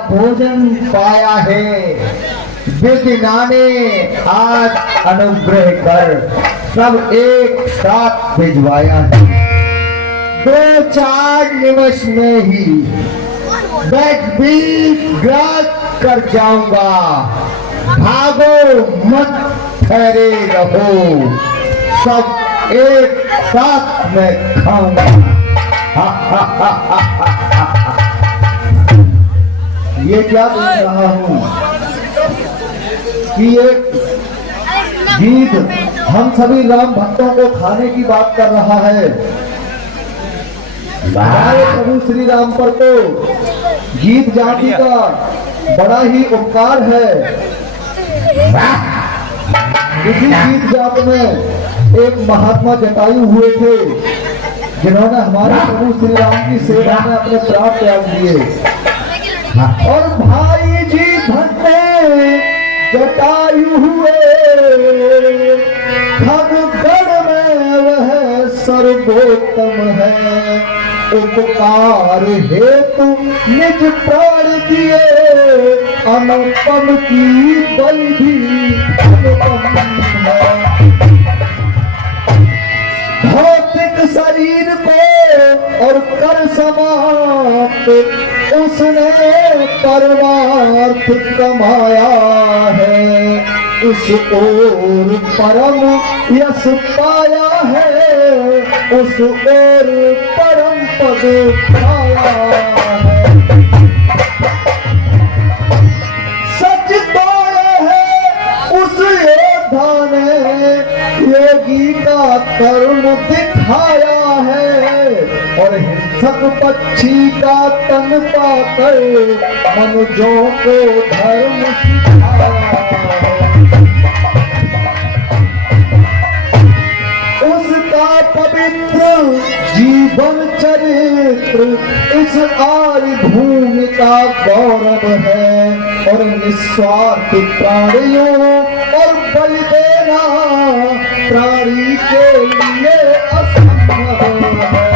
भोजन पाया है, विधिना ने आज अनुग्रह कर सब एक साथ भिजवाया है। 2-4 निमिष में ही बैठ भी ग्रास कर जाऊंगा। भागो मत, ठहरे रहो, सब एक साथ में खाऊंगा। ये क्या देख रहा हूँ कि एक गीत हम सभी राम भक्तों को खाने की बात कर रहा है। हमारे प्रभु श्री राम पर तो गीत जाति का बड़ा ही उपकार है। इसी गीत जात में एक महात्मा जटायु हुए थे, जिन्होंने हमारे प्रभु श्री राम की सेवा में अपने प्राण त्याग दिए। और भाई जी धन्य जटायु हुए, खगगढ़ में वह सर्वोत्तम है। उपकार हेतु निज प्राण दिए, अनुपम की बलि भी अनुपम है। भौतिक शरीर को और कर समाप्त उसने परमार्थ कमाया है। इस ओर परम यश पाया है, उस ओर परम पद पाया है। सच तो है उस योद्धा ने योगी का कर्म दिखाया है, और हिंसक पक्षी का तन पाकर मनुजों को धर्म सिखाया है। उसका पवित्र जीवन चरित्र इस आर्य भूमि का गौरव है, और निस्वार्थ प्राणियों और बलि देना प्राणी के लिए असंभव है।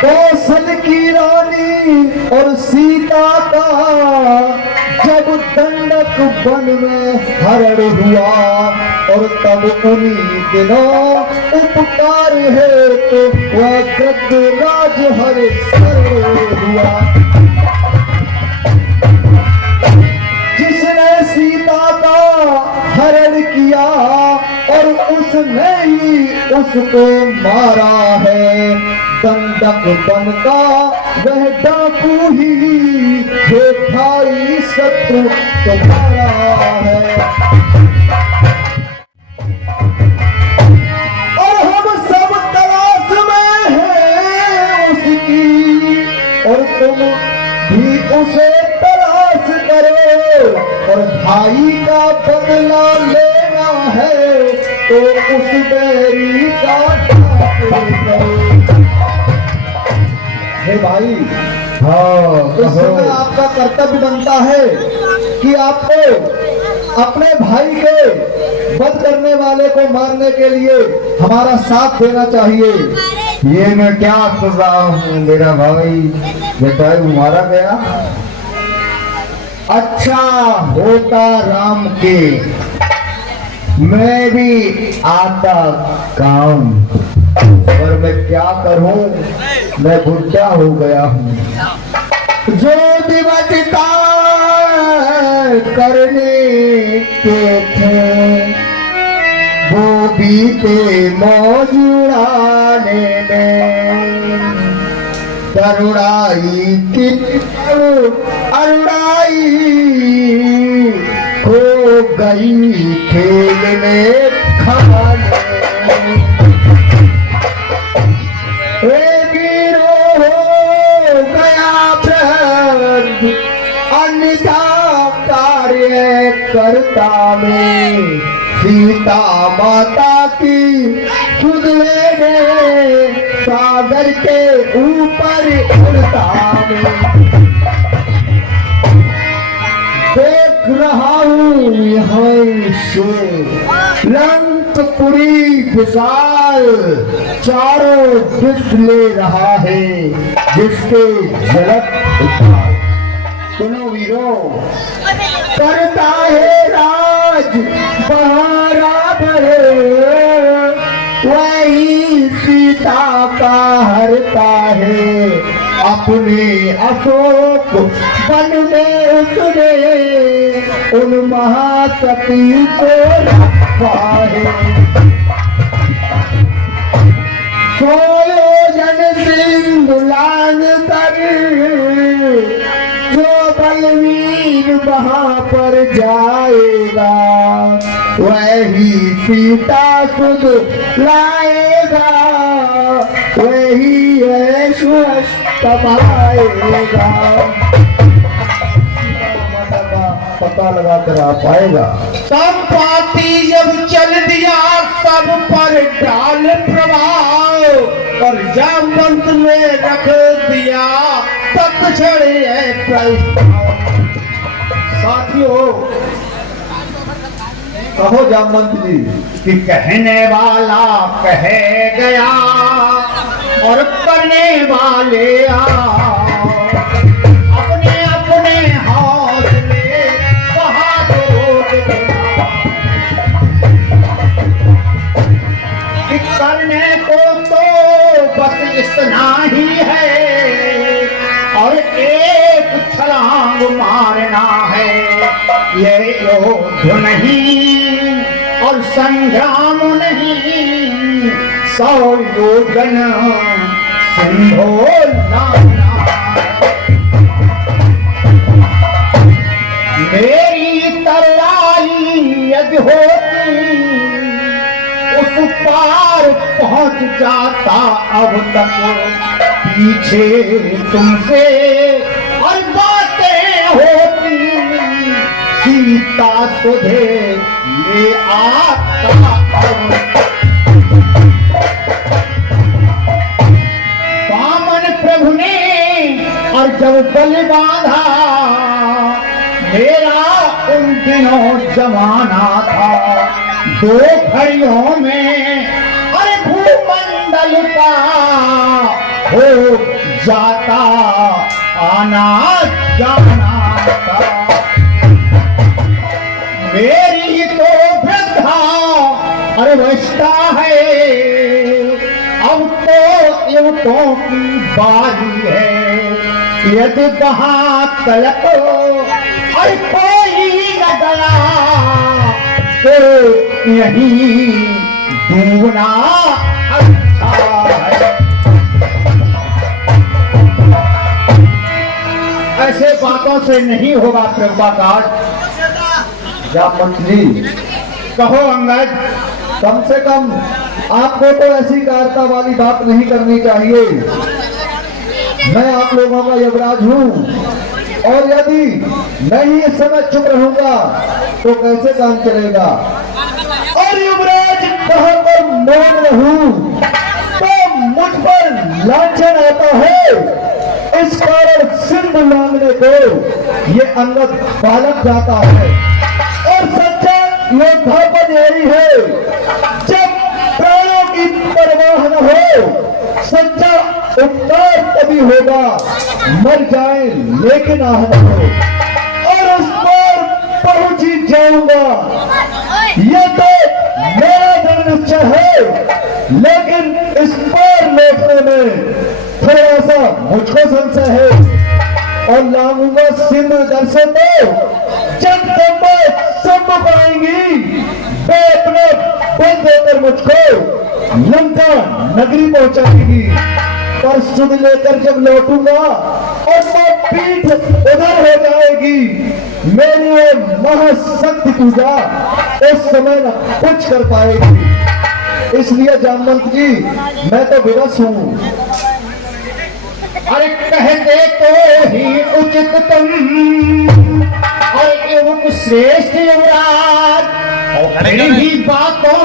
कौशल की रानी और सीता का जब दंडक वन में हरण हुआ, और तब उन्हीं दिनों उपकार है तो वह गद्दराज हरिश्चंद्र हुआ। जिसने सीता का हरण किया और उसने ही उसको मारा है। दंडक वन का वह डाकू ही जो भाई शत्रु तुम्हारा है। और हम सब तलाश में हैं उसकी, और तुम भी उसे तलाश करो। और भाई का बदला लेना है तो उस बैरी का करो। हे भाई, इस समय आपका कर्तव्य बनता है कि आपको अपने भाई के वध करने वाले को मारने के लिए हमारा साथ देना चाहिए। ये मैं क्या सुन रहा हूँ, मेरा भाई जटायु मारा गया। अच्छा होता राम के, मैं भी आता काम, और मैं क्या करूं, मैं बुढ़ा हो गया हूँ। जो दिवसता करने के थे वो बीते मौज उड़ाने में। तरुणाई की अरुणाई हो गई खेल में खाने। करता में सीता माता की खुद लेने सागर के ऊपर उड़ता में। देख रहा हूँ यहाँ से लंकपुरी विशाल चारों दिश ले रहा है। जिसके झलक सुनो वीरो, करता है राज बराबर, वही सीता का हरता है, अपने अशोक वन में उसने उन महासती को रखा है। सोयोजन सिंधु लांग कर जो बलवीर वहां पर जाएगा, वही सीता सुध लाएगा, वही ऐश्वर्य कमाएगा। पता लगा कर आ पाएगा। संपाति जब चल दिया सब पर डाल प्रभाव, और जामवंत ने रख दिया तत्क्षण है प्रस्ताव। साथियों, कहो जामवंत जी कि कहने वाला कह गया और करने वाले अपने अपने हौसले कहाँ तोड़ देना। कि करने को तो बस इतना ही है और एक छलांग मारना है, ये युद्ध नहीं और संग्राम नहीं, 100 योजन सिंधो लाना। मेरी तलवारी यदि होती उस पार पहुंच जाता अब तक, पीछे तुमसे और बातें होती, सीता सुधे ले आता। वामन प्रभु ने और जब बल बांधा, मेरा उन दिनों जमाना था, 2 घड़ियों में अरे भूमंडल का हो जाता आना जाना था। मेरी तो वृद्धा अवस्था है, अब तो युवकों की बारी है, यदि वहां तलक और कोई न गया तो यही दूना अच्छा है। ऐसे बातों से नहीं होगा कृपाकाश। जामवंत जी, कहो अंगद। कम से कम आपको तो ऐसी कायरता वाली बात नहीं करनी चाहिए। मैं आप लोगों का युवराज हूँ, और यदि मैं ही इस समय चुप रहूंगा तो कैसे काम चलेगा। और युवराज कहाँ पर मौन रहूं तो मुझ पर लांछन आता है। इस कारण सिंध लांघने को ये अंगद बालक जाता है। और सच्चा योद्धापन यही है, जब प्राणों की परवाह न हो, सच्चा उपकार तभी होगा, मर जाए लेकिन आह न हो। और उस पर पहुंच ही जाऊंगा, ये तो मेरा दृढ़ निश्चय है, लेकिन इस पर लौटने में थोड़ा सा मुझको संशय है। और लाऊंगा सिंध दर से तो जब सब पाएंगी, वे अपने बल देकर मुझको लंका नगरी पहुंचाएगी। पर सुध लेकर जब लौटूंगा और वो पीठ उधर हो जाएगी, मेरी ये महाशक्ति पूजा उस समय न कुछ कर पाएगी। इसलिए जामवंत जी, मैं तो विवश हूँ। अरे कहते तो ही उचित तुम और युवक श्रेष्ठ युवराज, और भी बातों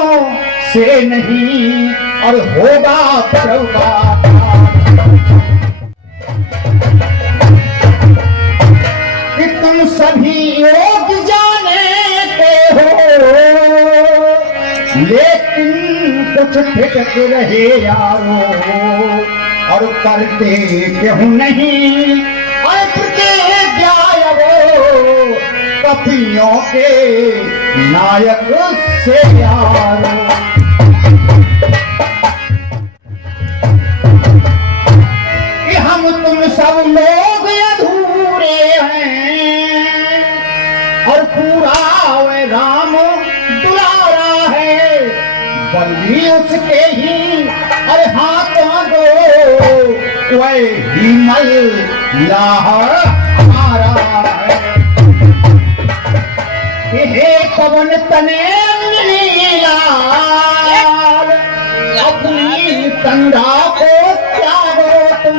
से नहीं और होगा प्रभात। कि तुम सभी योग जाने के हो, लेकिन कुछ फिटक रहे यारो, और करते क्यों नहीं और प्रतिज्ञा वो कपियों के नायक से यारो। कि हम तुम सब लोग अधूरे हैं और पूरा वे राम दुलारा है, बल्ली उसके ही अरे हाथों दो वही हिमल लाहौर हमारा है। हे पवन तने नीलाल अपनी कंधा को त्यागो तुम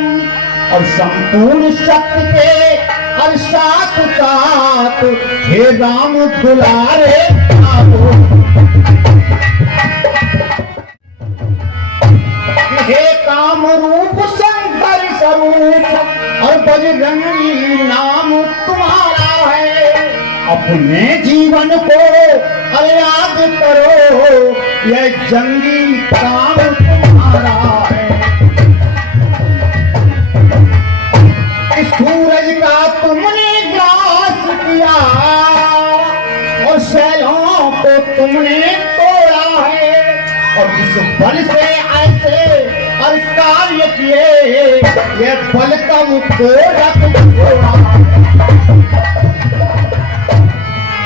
और संपूर्ण शक्ति के और साथ साथ हे राम दुलारे आओ। हे काम रूप शंकर स्वरूप और बजरंगी नाम तुम्हारा है, अपने जीवन को याद करो यह जंगी काम तुम्हारा है। इस सूरज का तुमने ग्रास किया और शैलों को तुमने तोड़ा है और जिस बल से ऐसे और कार्य किए ये बल का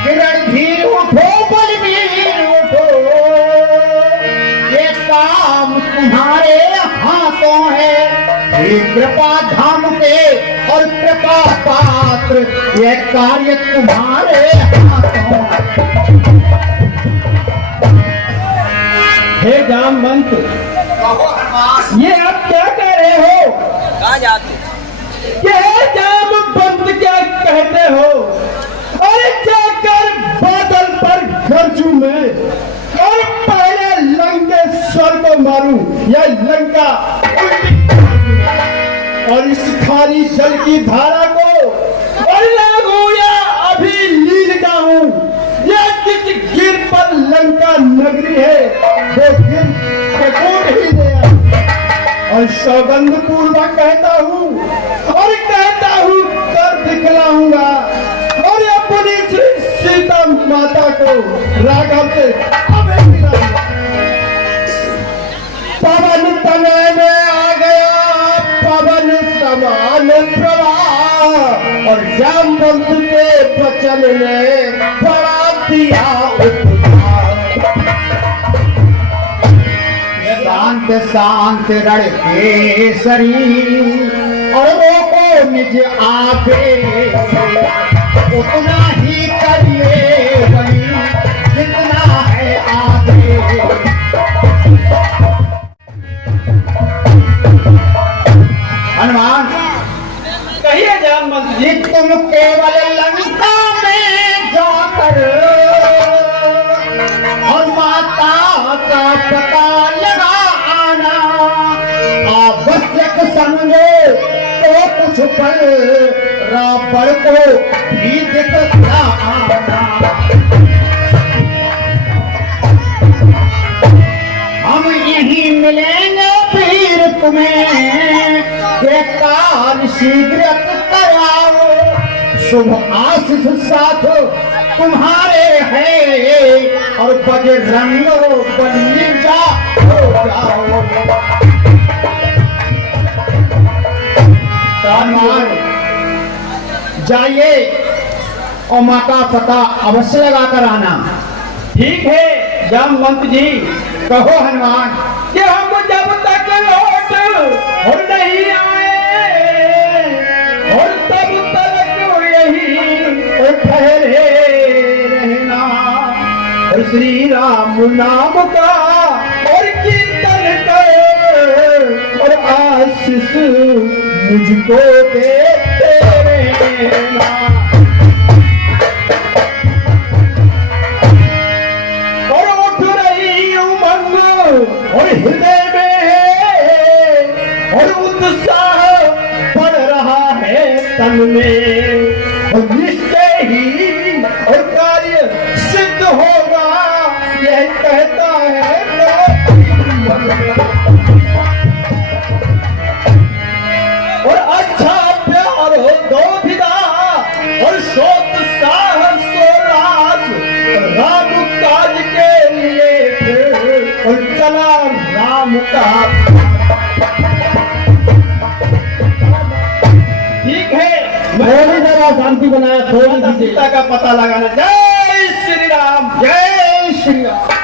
किरण धीर उठो बलवीर उठो, ये काम तुम्हारे हाथों है। ये कृपा धाम के और कृपा पात्र ये कार्य तुम्हारे हाथों है। हे जामवंत, ये आप क्या कह रहे हो? कहाँ जाते? ये जामवंत क्या कहते हो? अरे जाकर बादल पर गरजू में और पहले लंकेश्वर को मारूं या लंका और इस खाली जल की धारा को और लागू या अभी लील जाऊं या किस गिर पर लंका नगरी है वो गिर के कोट ही दे और सौगंध पूर्वक कहता हूँ और कहता हूँ कर दिखलाऊंगा और अपनी श्री सीता माता को राघव से पवन तनय में आ गया पवन समान प्रवाह और जामवंत के बचन ने बड़ा दिया उपहार। शांत शांत रण केसरी और वो को निज आपे उतना ही करिए वही जितना है आगे। हनुमान कहिए जामवंत जी। तुम केवल लंका में जाकर और माता का पता लगा आना, आवश्यक समझो तो कुछ पल रावण को भी दिखला आना। हम यहीं मिलेंगे फिर तुम्हें ये कार्य शीघ्र कराओ, शुभ आशीष साथ तुम्हारे है और बजरंग बली जा हो जाओ। जाइए और माँ का पता अवश्य लगा कर आना। ठीक है जामवंत जी। कहो हनुमान। कि हम जब तक लौट और नहीं आए और तब तक यही ठहरे रहना और श्री राम नाम का और कीर्तन कर और आशीष मुझको देते रहना। और उठ रही उमंग और हृदय में है और उत्साह बढ़ रहा है तन में और निश्चय ही और कार्य सिद्ध होगा यह कहता है दो फिदा और शोक साहस सोरास राम काज के लिए फिर और चला राम का। ठीक है, थोड़ी जरा शांति बनाया, थोड़ी सी सीता का पता लगाना। जय श्री राम, जय श्री राम।